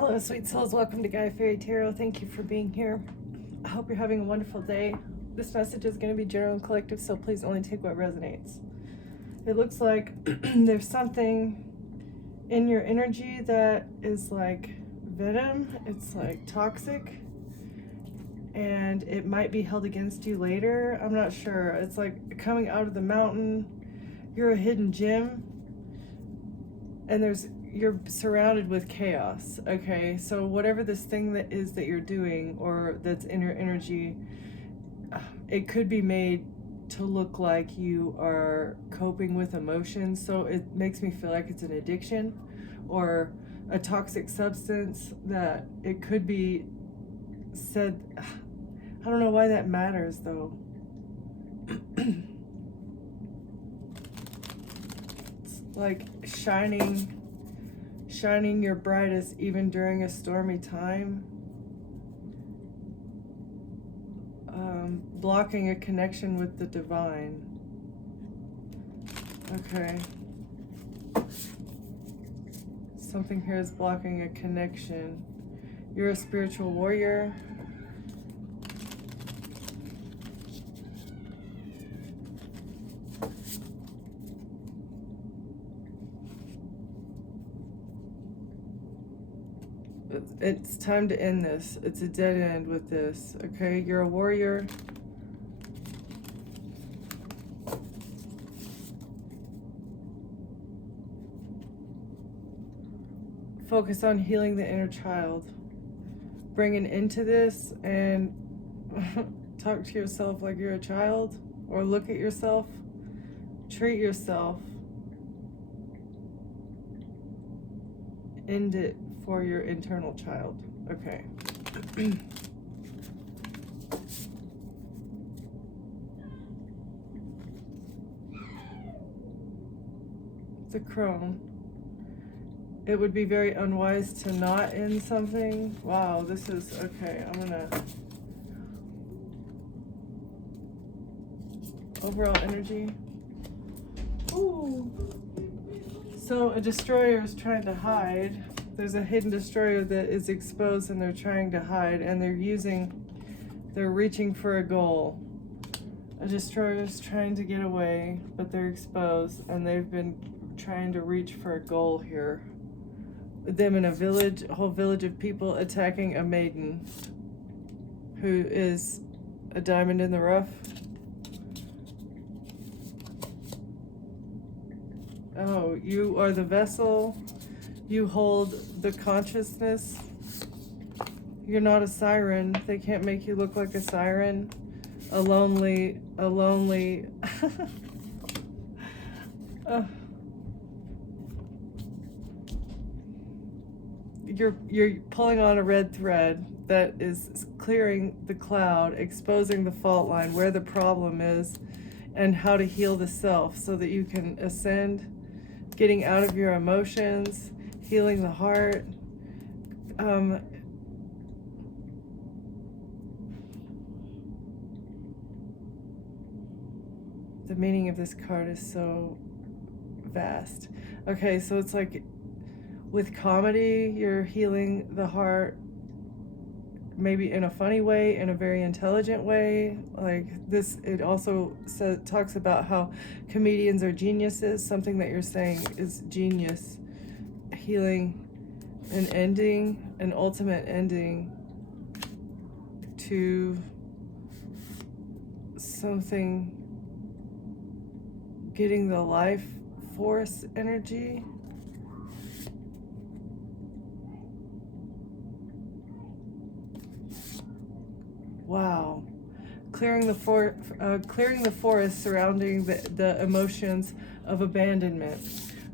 Hello, sweet souls. Welcome to Gaia Fairy Tarot. Thank you for being here. I hope you're having a wonderful day. This message is going to be general and collective, so please only take what resonates. It looks like there's something in your energy that is like venom. It's like toxic, and it might be held against you later. I'm not sure. It's like coming out of the mountain. You're a hidden gem, and you're surrounded with chaos. Okay, so whatever this thing that is that you're doing or that's in your energy, it could be made to look like you are coping with emotions. So it makes me feel like it's an addiction or a toxic substance, that it could be said. I don't know why that matters though. It's like shining your brightest even during a stormy time, blocking a connection with the divine. Okay, something here is blocking a connection. You're a spiritual warrior. It's time to end this. It's a dead end with this. Okay, you're a warrior. Focus on healing the inner child. Bring an end to this and talk to yourself like you're a child, or look at yourself. Treat yourself. End it for your internal child. Okay. It's a crone. It would be very unwise to not end something. Wow, this is okay. I'm gonna overall energy. Ooh. So a destroyer is trying to hide. There's a hidden destroyer that is exposed and they're trying to hide, and they're reaching for a goal. A destroyer is trying to get away, but they're exposed and they've been trying to reach for a goal here. Them in a village, a whole village of people attacking a maiden who is a diamond in the rough. Oh, you are the vessel. You hold the consciousness. You're not a siren. They can't make you look like a siren. A lonely. You're pulling on a red thread that is clearing the cloud, exposing the fault line, where the problem is, and how to heal the self so that you can ascend, getting out of your emotions, healing the heart. The meaning of this card is so vast. Okay, so it's like with comedy, you're healing the heart, maybe in a funny way, in a very intelligent way. Like this, it also talks about how comedians are geniuses. Something that you're saying is genius. Healing an ending, an ultimate ending to something, getting the life force energy. Wow. Clearing the forest surrounding the emotions of abandonment.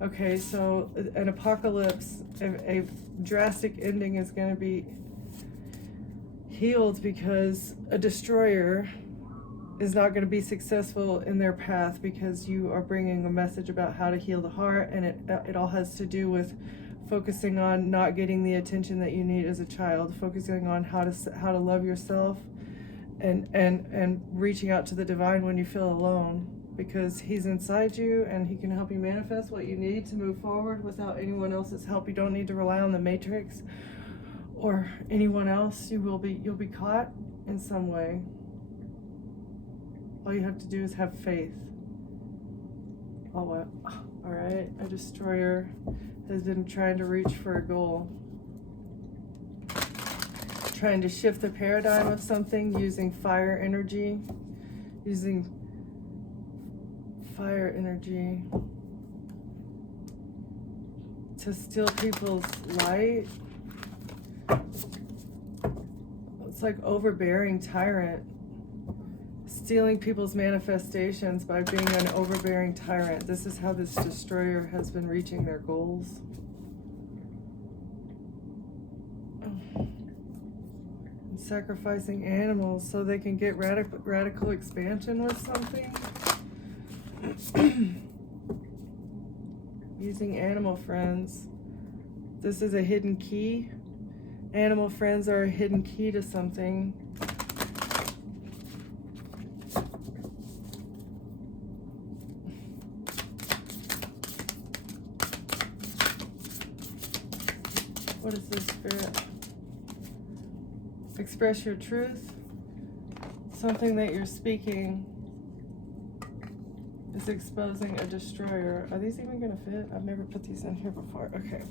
Okay, so an apocalypse, a drastic ending is going to be healed because a destroyer is not going to be successful in their path, because you are bringing a message about how to heal the heart, and it all has to do with focusing on not getting the attention that you need as a child, focusing on how to love yourself, and reaching out to the divine when you feel alone, because he's inside you and he can help you manifest what you need to move forward without anyone else's help. You don't need to rely on the matrix or anyone else, you'll be caught in some way. All you have to do is have faith. Oh, what? All right, a destroyer has been trying to reach for a goal, trying to shift the paradigm of something using fire energy, to steal people's light. It's like overbearing tyrant, stealing people's manifestations by being an overbearing tyrant. This is how this destroyer has been reaching their goals. And sacrificing animals so they can get radical expansion with something. Using animal friends. This is a hidden key. Animal friends are a hidden key to something. What is this, Spirit? Express your truth. Something that you're speaking is exposing a destroyer. Are these even gonna fit? I've never put these in here before. Okay.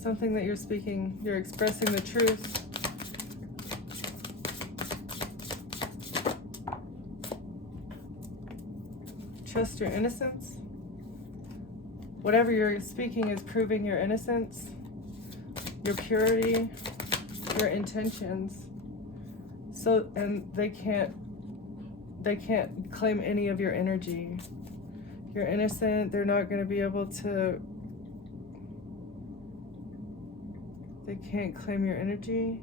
Something that you're speaking, you're expressing the truth. Trust your innocence. Whatever you're speaking is proving your innocence, your purity, your intentions. So, and they can't claim any of your energy. You're innocent. They're not going to be able to. They can't claim your energy.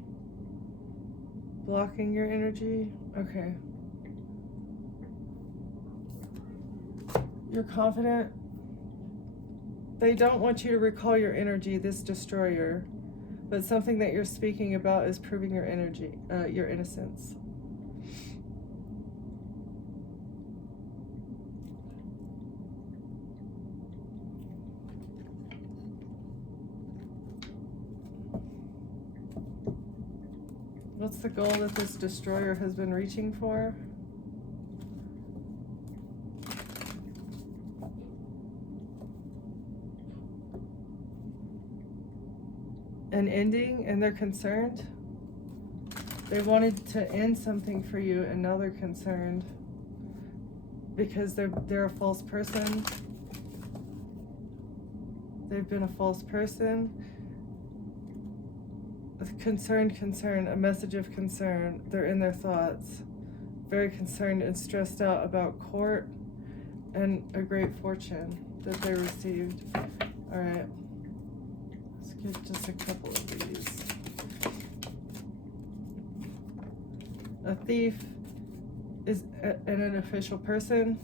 Blocking your energy. Okay. You're confident. They don't want you to recall your energy, this destroyer, but something that you're speaking about is proving your energy, your innocence. What's the goal that this destroyer has been reaching for? An ending, and they're concerned. They wanted to end something for you, and now they're concerned because they're a false person. They've been a false person. Concern, a message of concern. They're in their thoughts, very concerned and stressed out about court and a great fortune that they received. All right. Get just a couple of these. A thief is an official person.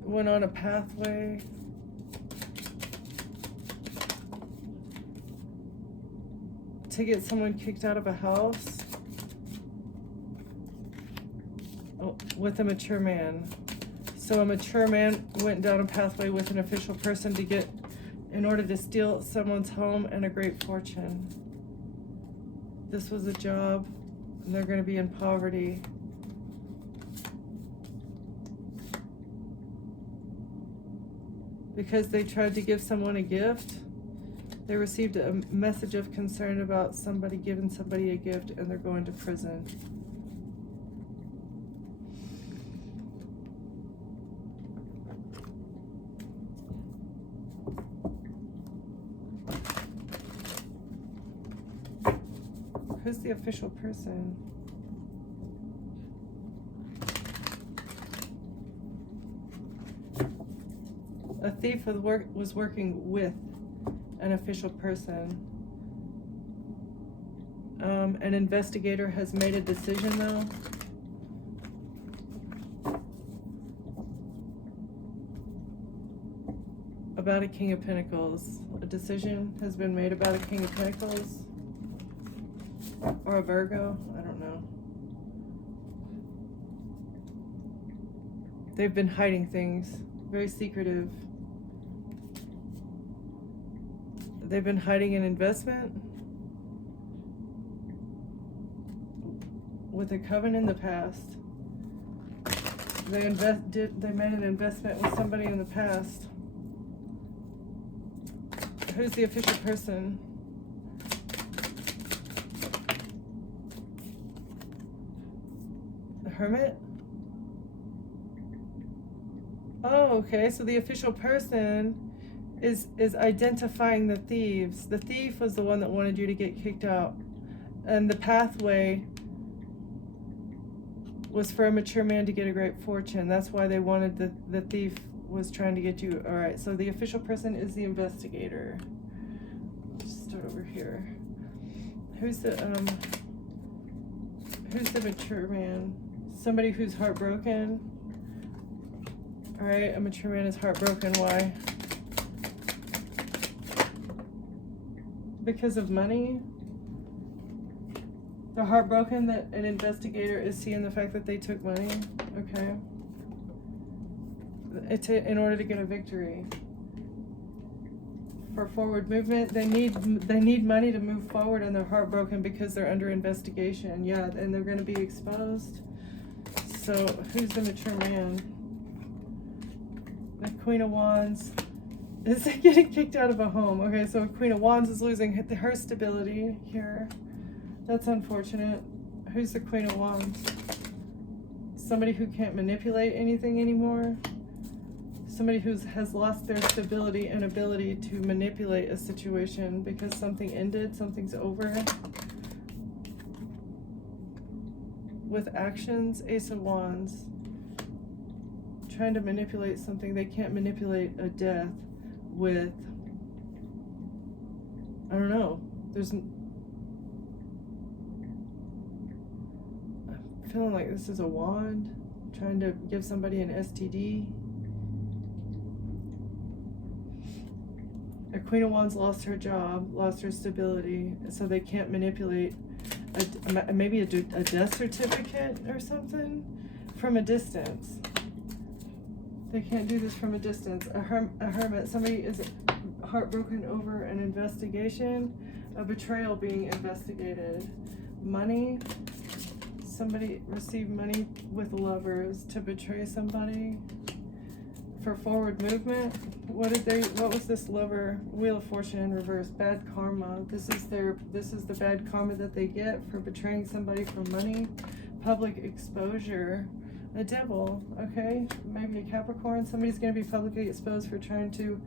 Went on a pathway. To get someone kicked out of a house. With a mature man. So a mature man went down a pathway with an official person in order to steal someone's home and a great fortune. This was a job, and they're going to be in poverty. Because they tried to give someone a gift, they received a message of concern about somebody giving somebody a gift, and they're going to prison. Who's the official person? A thief was working with an official person. An investigator has made a decision though. About a King of Pentacles. A decision has been made about a King of Pentacles. Or a Virgo, I don't know. They've been hiding things, very secretive. They've been hiding an investment with a coven in the past. They made an investment with somebody in the past. Who's the official person? The Hermit? Oh, okay, so the official person is identifying the thieves. The thief was the one that wanted you to get kicked out. And the pathway was for a mature man to get a great fortune. That's why they wanted the thief was trying to get you. All right, so the official person is the investigator. Let's start over here. Who's the mature man? Somebody who's heartbroken. All right, a mature man is heartbroken. Why? Because of money. They're heartbroken that an investigator is seeing the fact that they took money. Okay. It's in order to get a victory. For forward movement, they need money to move forward, and they're heartbroken because they're under investigation. Yeah, and they're going to be exposed. So who's the mature man? The Queen of Wands is getting kicked out of a home. Okay, so Queen of Wands is losing her stability here. That's unfortunate. Who's the Queen of Wands? Somebody who can't manipulate anything anymore. Somebody who has lost their stability and ability to manipulate a situation because something ended, something's over. With actions, Ace of Wands. Trying to manipulate something. They can't manipulate a death with, I don't know, I'm feeling like this is a wand, trying to give somebody an STD. A Queen of Wands lost her job, lost her stability, so they can't manipulate maybe a death certificate or something from a distance. They can't do this from a distance. A hermit, somebody is heartbroken over an investigation, a betrayal being investigated. Money, somebody received money with lovers to betray somebody. For forward movement, what was this lover? Wheel of Fortune in reverse, bad karma. This is the bad karma that they get for betraying somebody for money. Public exposure. A devil, okay? Maybe a Capricorn. Somebody's going to be publicly exposed for trying to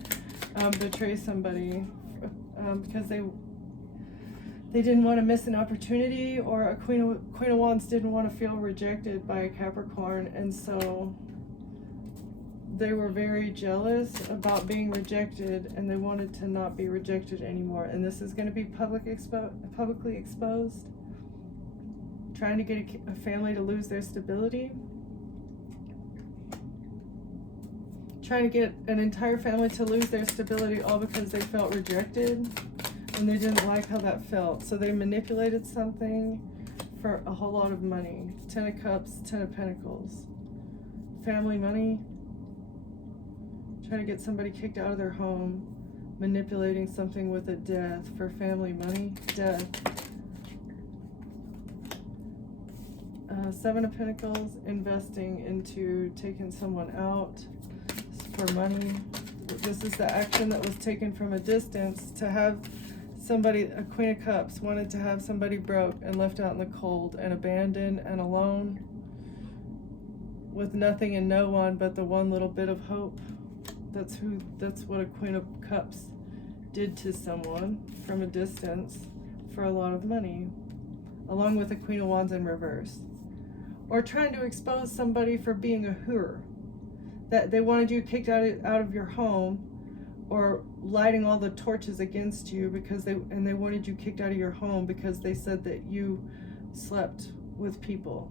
betray somebody because they didn't want to miss an opportunity, or a Queen of Wands didn't want to feel rejected by a Capricorn, and so they were very jealous about being rejected, and they wanted to not be rejected anymore. And this is going to be publicly exposed. Trying to get a family to lose their stability. Trying to get an entire family to lose their stability, all because they felt rejected and they didn't like how that felt. So they manipulated something for a whole lot of money. 10 of Cups, 10 of Pentacles. Family money. Trying to get somebody kicked out of their home. Manipulating something with a death for family money. Death. 7 of Pentacles. Investing into taking someone out for money. This is the action that was taken from a distance to have somebody, a Queen of Cups, wanted to have somebody broke and left out in the cold and abandoned and alone with nothing and no one but the one little bit of hope. That's what a Queen of Cups did to someone from a distance for a lot of money, along with a Queen of Wands in reverse. Or trying to expose somebody for being a whore. That they wanted you kicked out of your home, or lighting all the torches against you because they wanted you kicked out of your home because they said that you slept with people,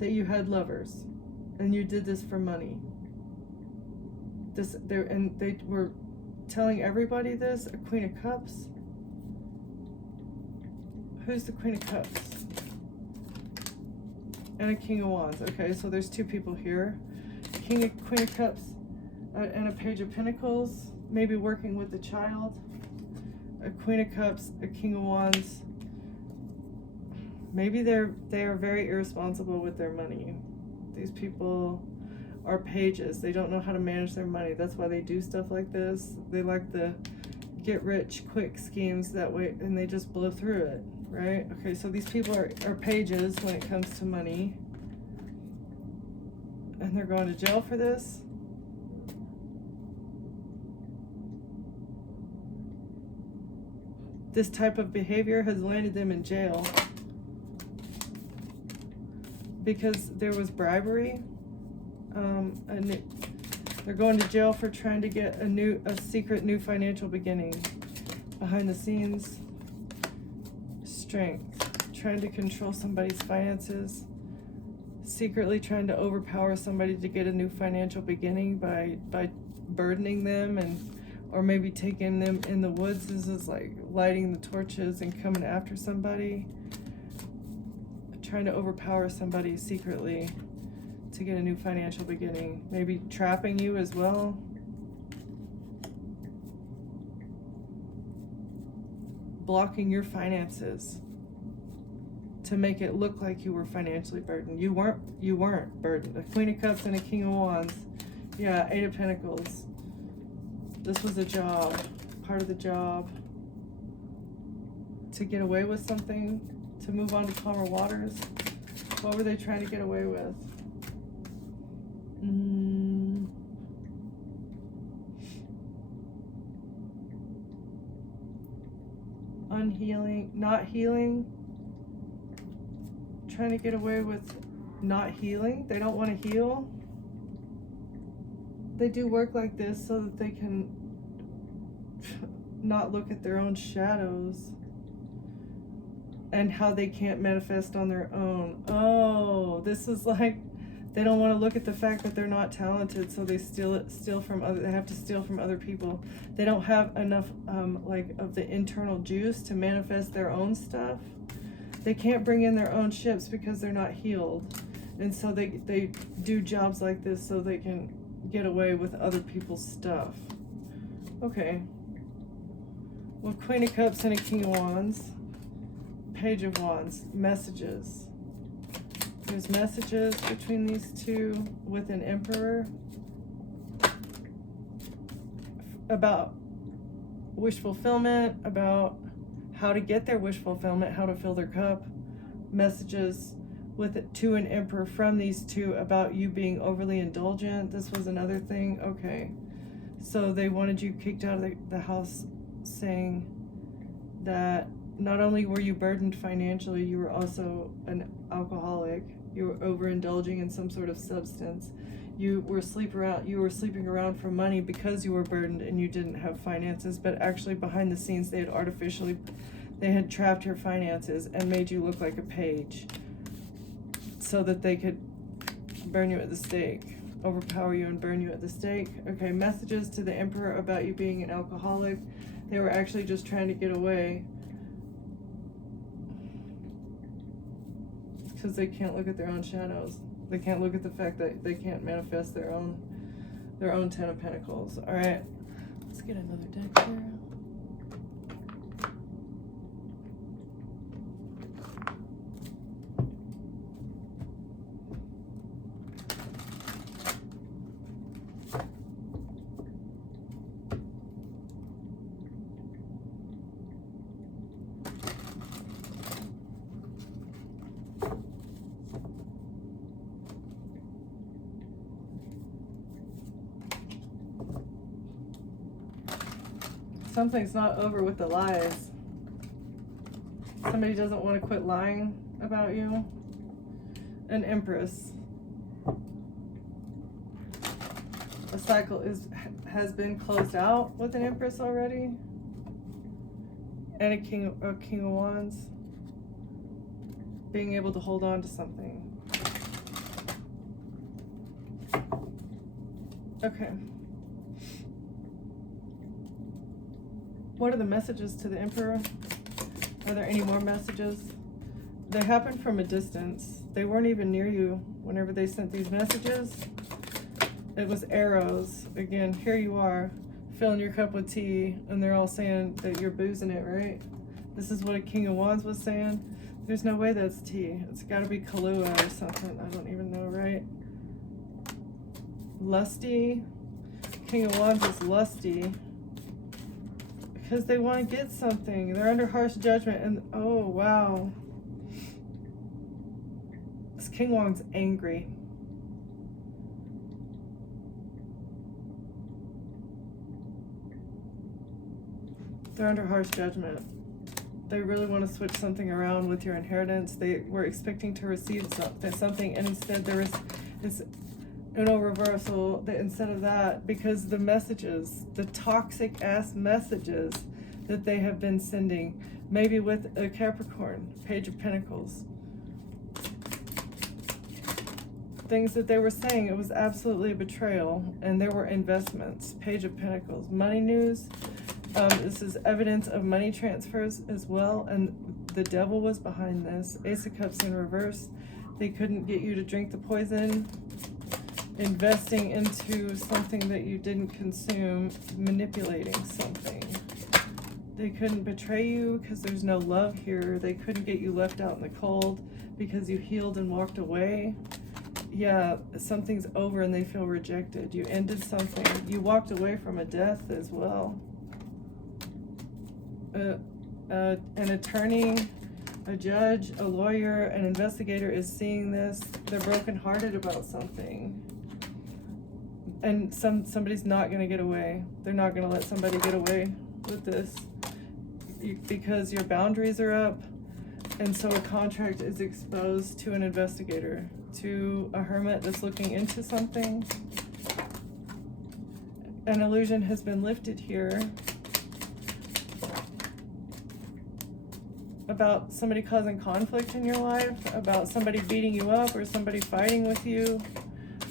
that you had lovers, and you did this for money. They were telling everybody this. A Queen of Cups. Who's the Queen of Cups? And a King of Wands. Okay, so there's two people here. Queen of Cups, and a Page of Pentacles, maybe working with the child. A Queen of Cups, a King of Wands. Maybe they are very irresponsible with their money. These people are pages. They don't know how to manage their money. That's why they do stuff like this. They like the get rich quick schemes that way, and they just blow through it, right? Okay, so these people are pages when it comes to money. And they're going to jail for this. This type of behavior has landed them in jail because there was bribery. And they're going to jail for trying to get a secret new financial beginning. Behind the scenes, strength, trying to control somebody's finances, secretly trying to overpower somebody to get a new financial beginning by burdening them, or maybe taking them in the woods. This is like lighting the torches and coming after somebody, trying to overpower somebody secretly to get a new financial beginning, maybe trapping you as well. Blocking your finances to make it look like you were financially burdened. You weren't burdened. A Queen of Cups and a King of Wands. Yeah, 8 of Pentacles. This was a job, part of the job. To get away with something, to move on to calmer waters. What were they trying to get away with? Unhealing, not healing. Trying to get away with not healing. They don't want to heal. They do work like this so that they can not look at their own shadows and how they can't manifest on their own. Oh, this is like they don't want to look at the fact that they're not talented, so they steal from other. They have to steal from other people. They don't have enough like of the internal juice to manifest their own stuff. They can't bring in their own ships because they're not healed, and so they do jobs like this so they can get away with other people's stuff. Okay. Well, Queen of Cups and a King of Wands, Page of Wands, messages. There's messages between these two with an Emperor about wish fulfillment, about how to get their wish fulfillment, how to fill their cup. Messages to an Emperor from these two about you being overly indulgent. This was another thing. Okay. So they wanted you kicked out of the house, saying that not only were you burdened financially, you were also an alcoholic. You were overindulging in some sort of substance. You were sleeping around for money because you were burdened and you didn't have finances, but actually behind the scenes they had trapped your finances and made you look like a page so that they could burn you at the stake, overpower you and burn you at the stake. Okay, messages to the Emperor about you being an alcoholic. They were actually just trying to get away because they can't look at their own shadows. They can't look at the fact that they can't manifest their own 10 of Pentacles. All right, let's get another deck here. Something's not over with the lies. Somebody doesn't want to quit lying about you. An Empress. A cycle has been closed out with an Empress already. And a King of Wands. Being able to hold on to something. Okay. What are the messages to the Emperor? Are there any more messages? They happened from a distance. They weren't even near you whenever they sent these messages. it was arrows. Again, here you are, filling your cup with tea, and they're all saying that you're boozing it, right? This is what a King of Wands was saying. There's no way that's tea. It's got to be Kahlua or something. I don't even know, right? Lusty. King of Wands is lusty because they want to get something. They're under harsh judgment, and oh wow, this King of Wands angry. They're under harsh judgment. They really want to switch something around with your inheritance. They were expecting to receive something, and instead there is this Uno reversal. Instead of that, because the messages, the toxic ass messages that they have been sending, maybe with a Capricorn, Page of Pentacles, things that they were saying, it was absolutely a betrayal, and there were investments. Page of Pentacles, money news. This is evidence of money transfers as well, and the devil was behind this. Ace of Cups in reverse. They couldn't get you to drink the poison. Investing into something that you didn't consume, manipulating something. They couldn't betray you because there's no love here. They couldn't get you left out in the cold because you healed and walked away. Yeah, something's over and they feel rejected. You ended something. You walked away from a death as well. An attorney, a judge, a lawyer, an investigator is seeing this. They're brokenhearted about something. And somebody's not going to get away. They're not going to let somebody get away with this because your boundaries are up. And so a contract is exposed to an investigator, to a hermit that's looking into something. An illusion has been lifted here about somebody causing conflict in your life, about somebody beating you up or somebody fighting with you.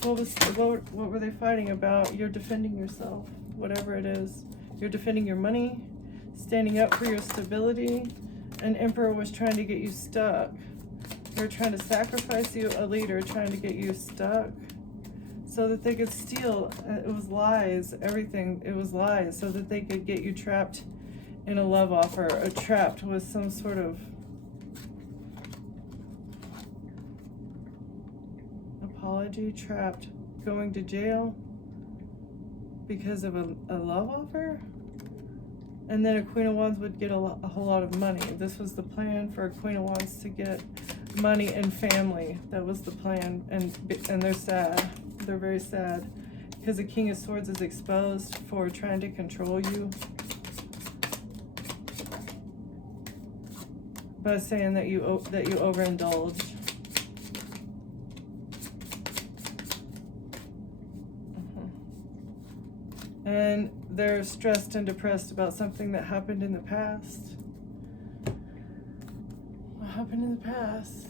What were they fighting about? You're defending yourself, whatever it is. You're defending your money, standing up for your stability. An emperor was trying to get you stuck. They were trying to sacrifice you, a leader trying to get you stuck so that they could steal. It was lies, everything. It was lies so that they could get you trapped in a love offer, or trapped with some sort of apology, trapped, going to jail because of a love offer. And then a Queen of Wands would get a whole lot of money. This was the plan for a Queen of Wands to get money and family. That was the plan, and they're sad. They're very sad because the King of Swords is exposed for trying to control you by saying that you overindulge. And they're stressed and depressed about something that happened in the past. What happened in the past?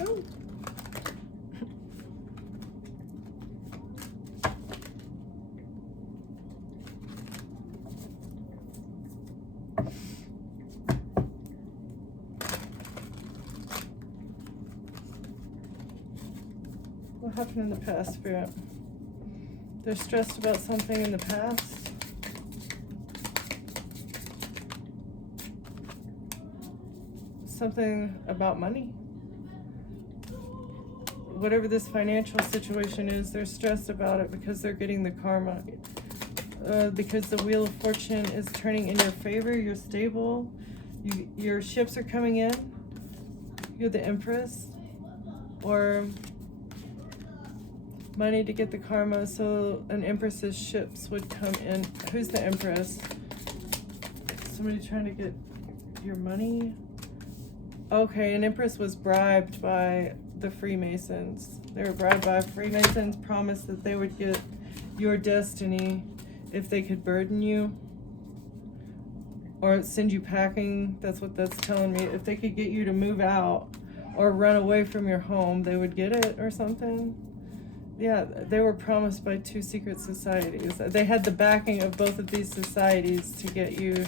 Oh. What happened in the past, Spirit? They're stressed about something in the past. Something about money. Whatever this financial situation is, they're stressed about it because they're getting the karma. Because the Wheel of Fortune is turning in your favor. You're stable. Your ships are coming in. You're the Empress. Or money to get the karma, so an Empress's ships would come in. Who's the Empress? Somebody trying to get your money? Okay, an Empress was bribed by the Freemasons. They were bribed by Freemasons, promised that they would get your destiny if they could burden you or send you packing. That's what that's telling me. If they could get you to move out or run away from your home, they would get it or something. Yeah, they were promised by 2 secret societies. They had the backing of both of these societies to get you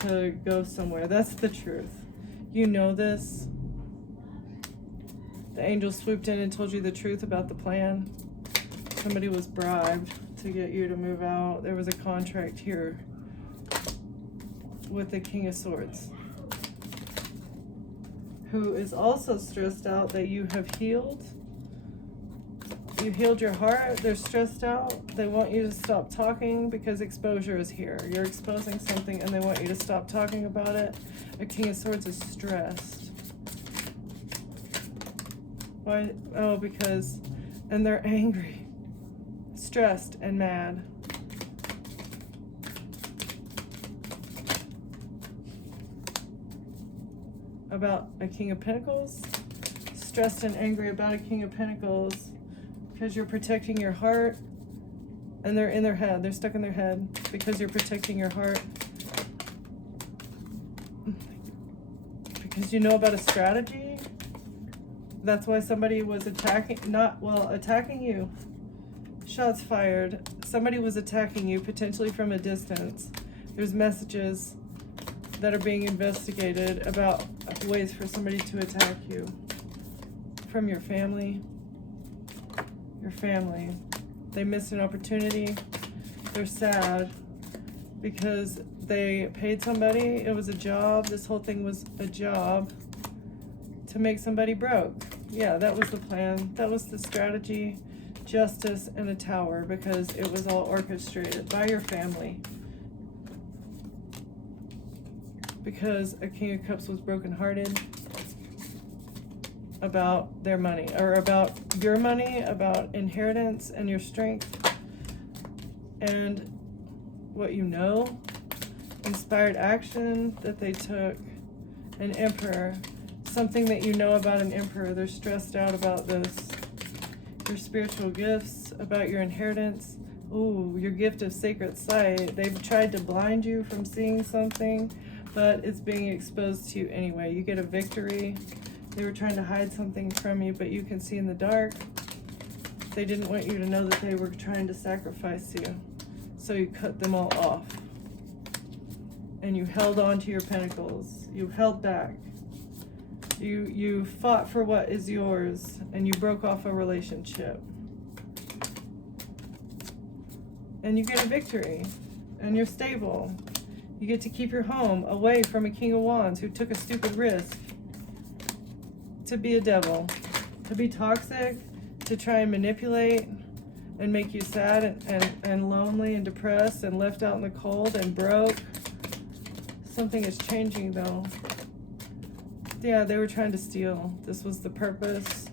to go somewhere. That's the truth. You know this. The angel swooped in and told you the truth about the plan. Somebody was bribed to get you to move out. There was a contract here with the King of Swords, who is also stressed out that you have healed. You healed your heart. They're stressed out. They want you to stop talking because exposure is here. You're exposing something and they want you to stop talking about it. A King of Swords is stressed. Why? Oh, because, and they're angry, stressed, and mad. About a King of Pentacles, stressed and angry about a King of Pentacles because you're protecting your heart, and they're in their head, they're stuck in their head because you're protecting your heart. Because you know about a strategy. That's why somebody was attacking you. Shots fired. Somebody was attacking you, potentially from a distance. There's messages that are being investigated about ways for somebody to attack you. From your family. Your family. They missed an opportunity. They're sad because they paid somebody. It was a job. This whole thing was a job to make somebody broke. Yeah, that was the plan. That was the strategy. Justice and a tower, because it was all orchestrated by your family. Because a King of Cups was brokenhearted about their money, or about your money, about inheritance and your strength and what you know. Inspired action that they took. An Emperor. Something that you know about an Emperor. They're stressed out about this. Your spiritual gifts, about your inheritance. Ooh, your gift of sacred sight. They've tried to blind you from seeing something, but it's being exposed to you anyway. You get a victory. They were trying to hide something from you, but you can see in the dark. They didn't want you to know that they were trying to sacrifice you. So you cut them all off. And you held on to your pentacles. You held back. You fought for what is yours, and you broke off a relationship. And you get a victory, and you're stable. You get to keep your home away from a King of Wands who took a stupid risk to be a devil, to be toxic, to try and manipulate and make you sad and lonely and depressed and left out in the cold and broke. Something is changing though. Yeah, they were trying to steal. This was the purpose.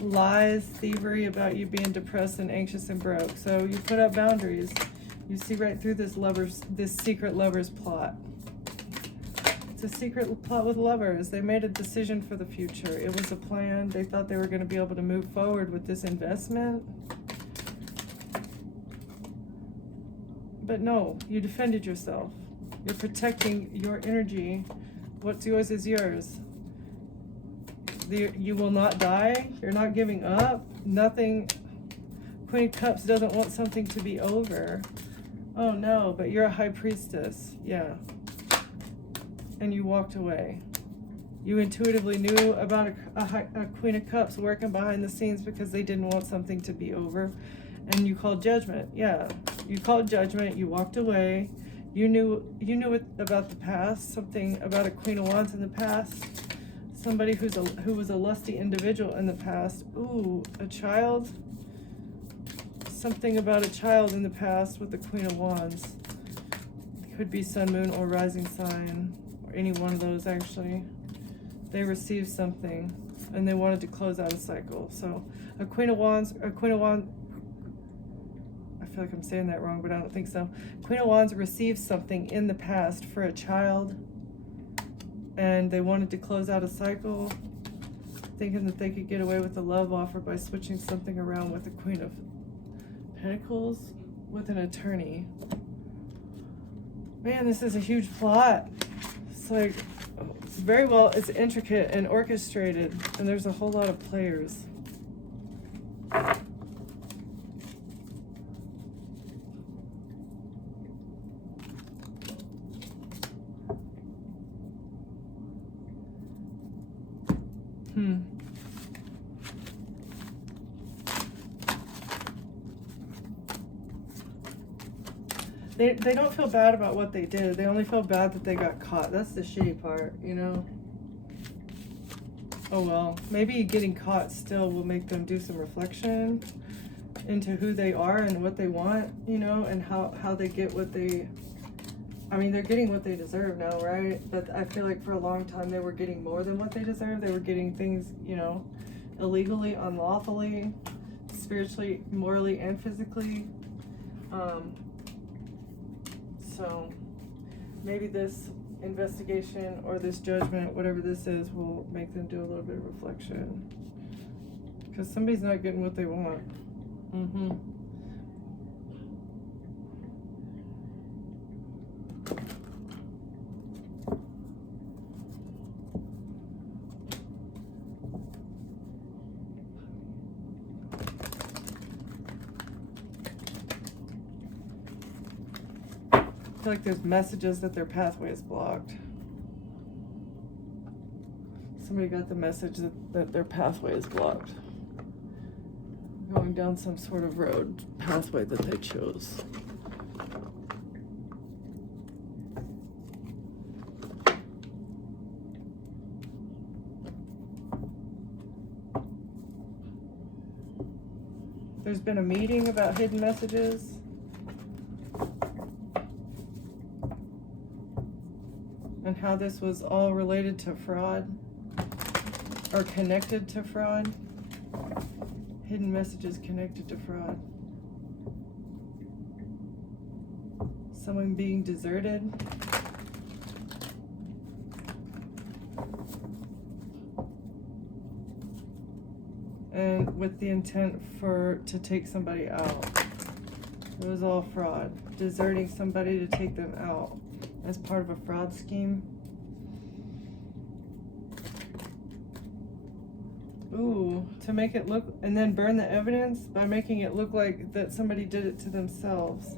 Lies, thievery about you being depressed and anxious and broke. So you put up boundaries. You see right through this secret lovers plot. It's a secret plot with lovers. They made a decision for the future. It was a plan. They thought they were going to be able to move forward with this investment. But no, you defended yourself. You're protecting your energy. What's yours is yours. You will not die. You're not giving up. Nothing. Queen of Cups doesn't want something to be over. Oh no, but you're a high priestess. Yeah. And you walked away. You intuitively knew about a Queen of Cups working behind the scenes because they didn't want something to be over. And you called judgment. Yeah. You called judgment. You walked away. You knew about the past, something about a Queen of Wands in the past, somebody who was a lusty individual in the past. Ooh, a child, something about a child in the past with the Queen of Wands. Could be Sun, Moon, or Rising sign, or any one of those actually. They received something, and they wanted to close out a cycle. So a Queen of Wands, I feel like I'm saying that wrong, but I don't think so. Queen of Wands received something in the past for a child, and they wanted to close out a cycle, thinking that they could get away with the love offer by switching something around with the Queen of Pentacles with an attorney. Man, this is a huge plot. It's like, It's very well, it's intricate and orchestrated, and there's a whole lot of players. They don't feel bad about what they did. They only feel bad that they got caught. That's the shitty part, you know? Oh well, maybe getting caught still will make them do some reflection into who they are and what they want, you know, and how they get what they, I mean, they're getting what they deserve now, right? But I feel like for a long time they were getting more than what they deserve. They were getting things, you know, illegally, unlawfully, spiritually, morally, and physically. So maybe this investigation or this judgment, whatever this is, will make them do a little bit of reflection. Because somebody's not getting what they want. I feel like there's messages that their pathway is blocked. Somebody got the message that their pathway is blocked. Going down some sort of road pathway that they chose. There's been a meeting about hidden messages. And how this was all related to fraud or connected to fraud. Hidden messages connected to fraud. Someone being deserted. And with the intent to take somebody out. It was all fraud. Deserting somebody to take them out as part of a fraud scheme. Ooh, to make it look, and then burn the evidence by making it look like that somebody did it to themselves.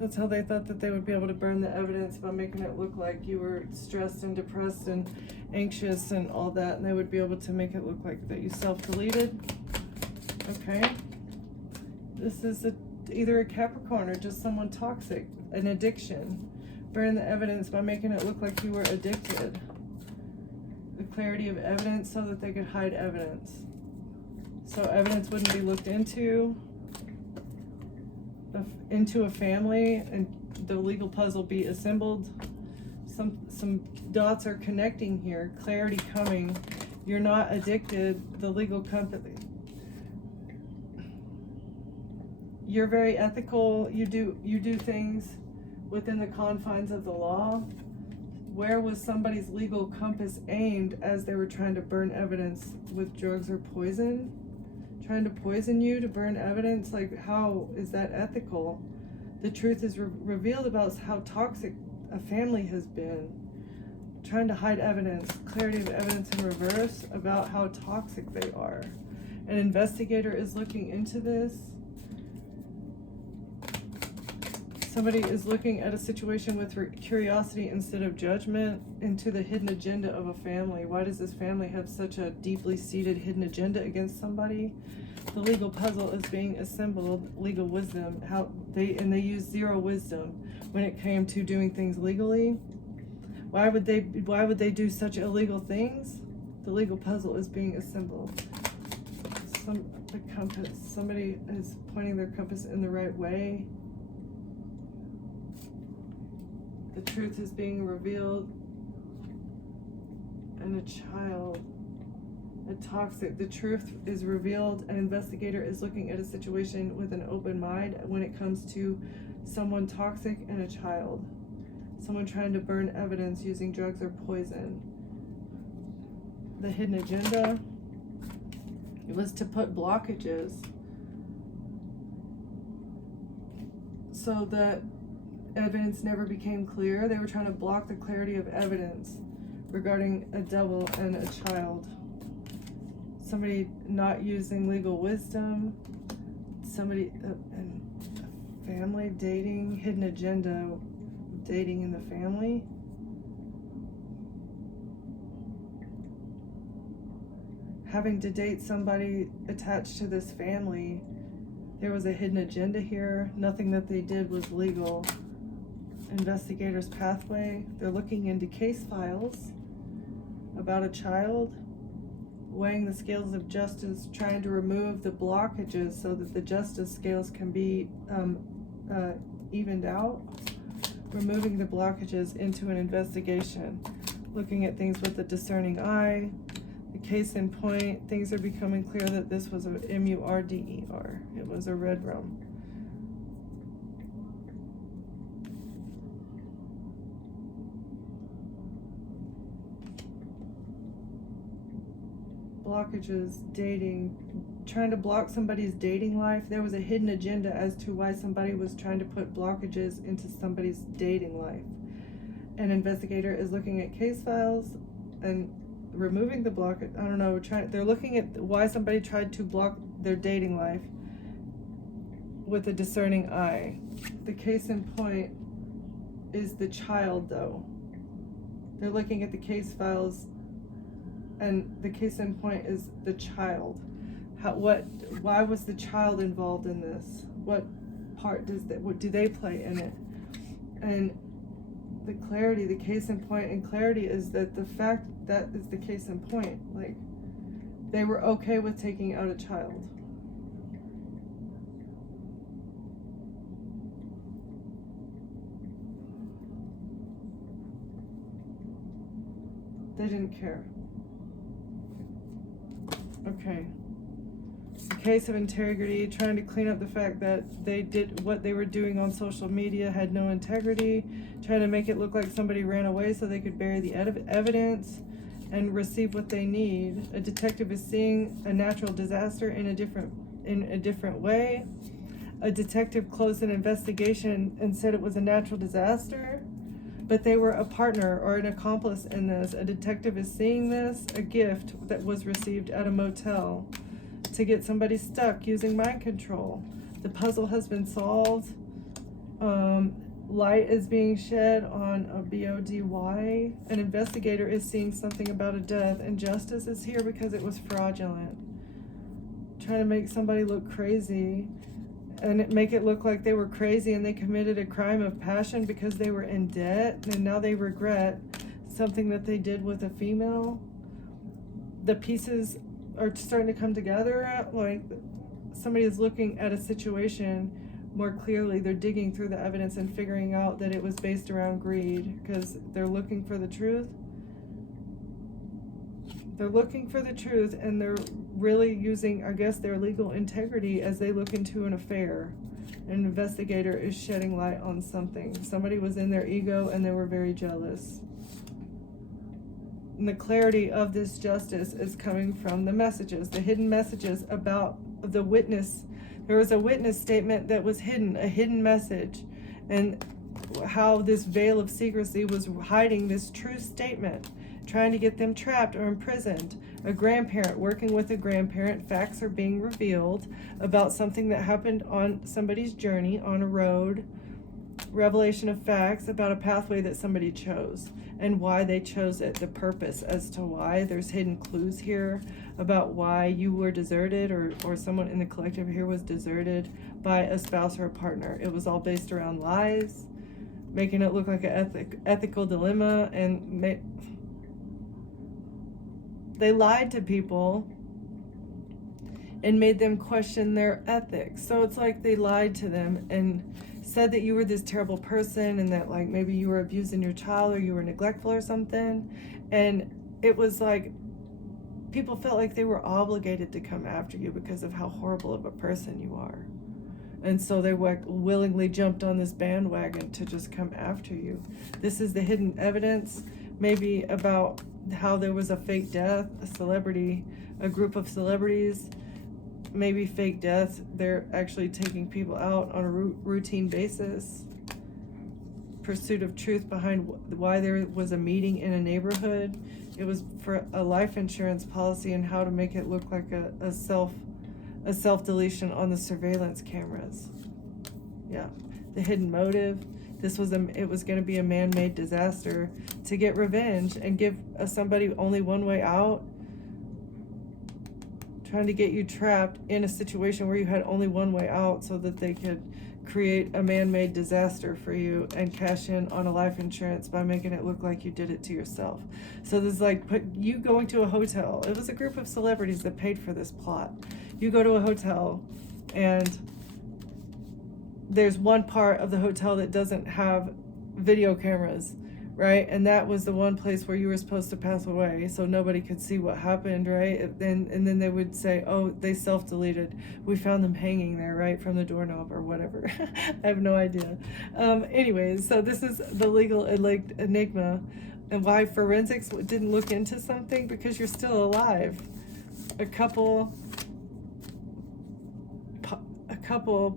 That's how they thought that they would be able to burn the evidence, by making it look like you were stressed and depressed and anxious and all that, and they would be able to make it look like that you self-deleted. Okay. This is either a Capricorn or just someone toxic, an addiction. Burn the evidence by making it look like you were addicted. The clarity of evidence so that they could hide evidence. So evidence wouldn't be looked into a family, and the legal puzzle be assembled. Some dots are connecting here. Clarity coming. You're not addicted. The legal company. You're very ethical. You do things within the confines of the law. Where was somebody's legal compass aimed as they were trying to burn evidence with drugs or poison? Trying to poison you to burn evidence? Like, how is that ethical? The truth is revealed about how toxic a family has been. Trying to hide evidence. Clarity of evidence in reverse about how toxic they are. An investigator is looking into this. Somebody is looking at a situation with curiosity instead of judgment, into the hidden agenda of a family. Why does this family have such a deeply seated hidden agenda against somebody? The legal puzzle is being assembled. Legal wisdom. They use zero wisdom when it came to doing things legally. Why would they do such illegal things? The legal puzzle is being assembled. The compass. Somebody is pointing their compass in the right way. The truth is being revealed. And a child. A toxic. The truth is revealed. An investigator is looking at a situation with an open mind when it comes to someone toxic and a child. Someone trying to burn evidence using drugs or poison. The hidden agenda. It was to put blockages so that evidence never became clear. They were trying to block the clarity of evidence. regarding a devil and a child. Somebody not using legal wisdom, somebody, and a family dating, hidden agenda, dating in the family. Having to date somebody attached to this family. There was a hidden agenda here. Nothing that they did was legal. Investigators' pathway. They're looking into case files about a child, weighing the scales of justice, trying to remove the blockages so that the justice scales can be evened out, removing the blockages into an investigation, looking at things with a discerning eye. The case in point, things are becoming clear that this was a MURDER. It was a red rum. Blockages, dating, trying to block somebody's dating life. There was a hidden agenda as to why somebody was trying to put blockages into somebody's dating life. An investigator is looking at case files and removing the block. I don't know. They're looking at why somebody tried to block their dating life with a discerning eye. The case in point is the child, though. They're looking at the case files, and the case in point is the child. Why was the child involved in this? What part what do they play in it? And the clarity, the case in point and clarity is that the fact that is the case in point. Like, they were okay with taking out a child. They didn't care. Okay. It's a case of integrity, trying to clean up the fact that they did what they were doing on social media, had no integrity, trying to make it look like somebody ran away so they could bury the evidence and receive what they need. A detective is seeing a natural disaster in a different way. A detective closed an investigation and said it was a natural disaster, but they were a partner or an accomplice in this. A detective is seeing this, a gift that was received at a motel to get somebody stuck using mind control. The puzzle has been solved. Light is being shed on a BODY. An investigator is seeing something about a death, and justice is here because it was fraudulent. Trying to make somebody look crazy and make it look like they were crazy and they committed a crime of passion because they were in debt and now they regret something that they did with a female. The pieces are starting to come together. Like, somebody is looking at a situation more clearly. They're digging through the evidence and figuring out that it was based around greed because they're looking for the truth. They're looking for the truth, and they're really using, I guess, their legal integrity as they look into an affair. An investigator is shedding light on something. Somebody was in their ego and they were very jealous. And the clarity of this justice is coming from the messages, the hidden messages about the witness. There was a witness statement that was hidden, a hidden message, and how this veil of secrecy was hiding this true statement, trying to get them trapped or imprisoned. A grandparent working with a grandparent, facts are being revealed about something that happened on somebody's journey on a road. Revelation of facts about a pathway that somebody chose and why they chose it, the purpose as to why. There's hidden clues here about why you were deserted or someone in the collective here was deserted by a spouse or a partner. It was all based around lies, making it look like an ethical dilemma, and they lied to people and made them question their ethics. So it's like they lied to them and said that you were this terrible person and that, like, maybe you were abusing your child or you were neglectful or something. And it was like people felt like they were obligated to come after you because of how horrible of a person you are. And so they willingly jumped on this bandwagon to just come after you. This is the hidden evidence, maybe about how there was a fake death, a group of celebrities, maybe fake deaths. They're actually taking people out on a routine basis. pursuit of truth behind why there was a meeting in a neighborhood. It was for a life insurance policy and how to make it look like a self deletion on the surveillance cameras. Yeah, the hidden motive. It was going to be a man-made disaster to get revenge and give somebody only one way out, trying to get you trapped in a situation where you had only one way out so that they could create a man-made disaster for you and cash in on a life insurance by making it look like you did it to yourself. So this is like you going to a hotel. It was a group of celebrities that paid for this plot. You go to a hotel and there's one part of the hotel that doesn't have video cameras, right? And that was the one place where you were supposed to pass away, so nobody could see what happened, right? And then they would say, oh, they self-deleted. We found them hanging there, right, from the doorknob or whatever. I have no idea. Anyways, so this is the legal enigma, and why forensics didn't look into something, because you're still alive. A couple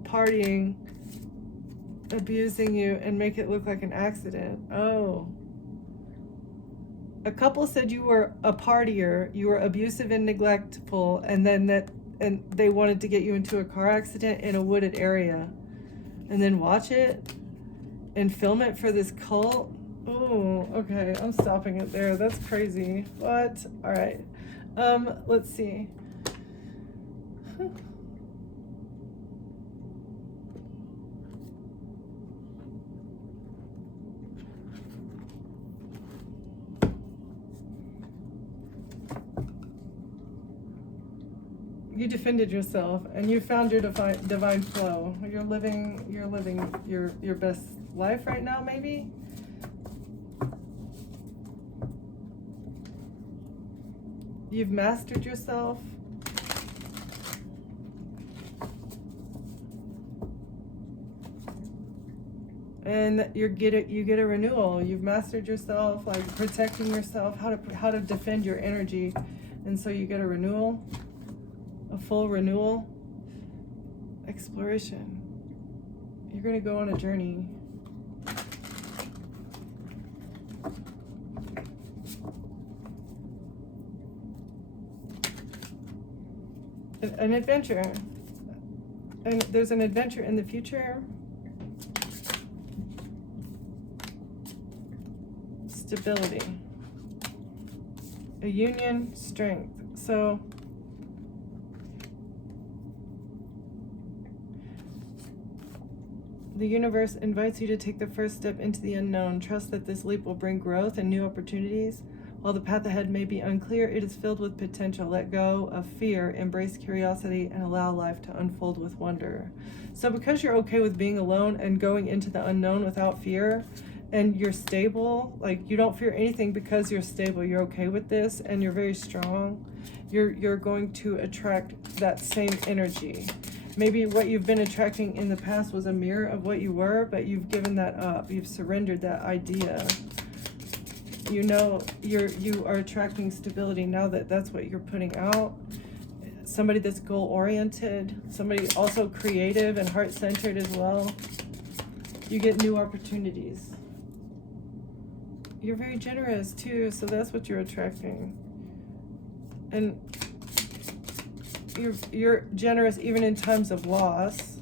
partying, abusing you, and make it look like an accident. Oh. A couple said you were a partier, you were abusive and neglectful, and they wanted to get you into a car accident in a wooded area, and then watch it and film it for this cult. Oh, okay, I'm stopping it there. That's crazy. What? All right. Let's see. You defended yourself and you found your divine flow. You're living your best life right now, maybe. You've mastered yourself. And you get a renewal. You've mastered yourself, like protecting yourself, how to defend your energy, and so you get a renewal. A full renewal, exploration. You're going to go on a journey. An adventure. And there's an adventure in the future. Stability. A union, strength. So the universe invites you to take the first step into the unknown. Trust that this leap will bring growth and new opportunities. While the path ahead may be unclear, it is filled with potential. Let go of fear, embrace curiosity, and allow life to unfold with wonder. So because you're okay with being alone and going into the unknown without fear, and you're stable, like you don't fear anything because you're stable, you're okay with this, and you're very strong, you're going to attract that same energy. Maybe what you've been attracting in the past was a mirror of what you were, but you've given that up. You've surrendered that idea. You know you are attracting stability now that that's what you're putting out. Somebody that's goal-oriented, somebody also creative and heart-centered as well. You get new opportunities. You're very generous too, so that's what you're attracting. And you're generous even in times of loss,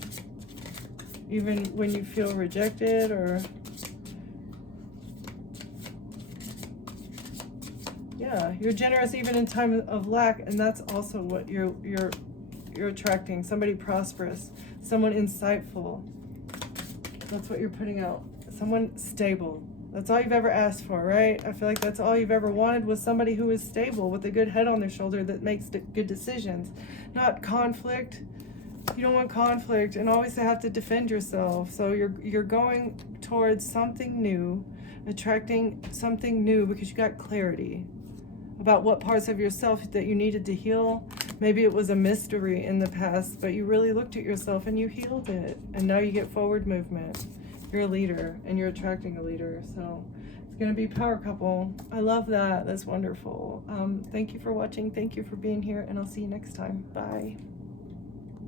even when you feel rejected or you're generous even in time of lack, and that's also what you're attracting. Somebody prosperous, someone insightful. That's what you're putting out. Someone stable. That's all you've ever asked for, right? I feel like that's all you've ever wanted, was somebody who is stable with a good head on their shoulder that makes good decisions, not conflict. You don't want conflict and always have to defend yourself. So you're going towards something new, attracting something new because you got clarity about what parts of yourself that you needed to heal. Maybe it was a mystery in the past, but you really looked at yourself and you healed it. And now you get forward movement. You're a leader and you're attracting a leader. So it's going to be power couple. I love that. That's wonderful. Thank you for watching. Thank you for being here, and I'll see you next time. Bye.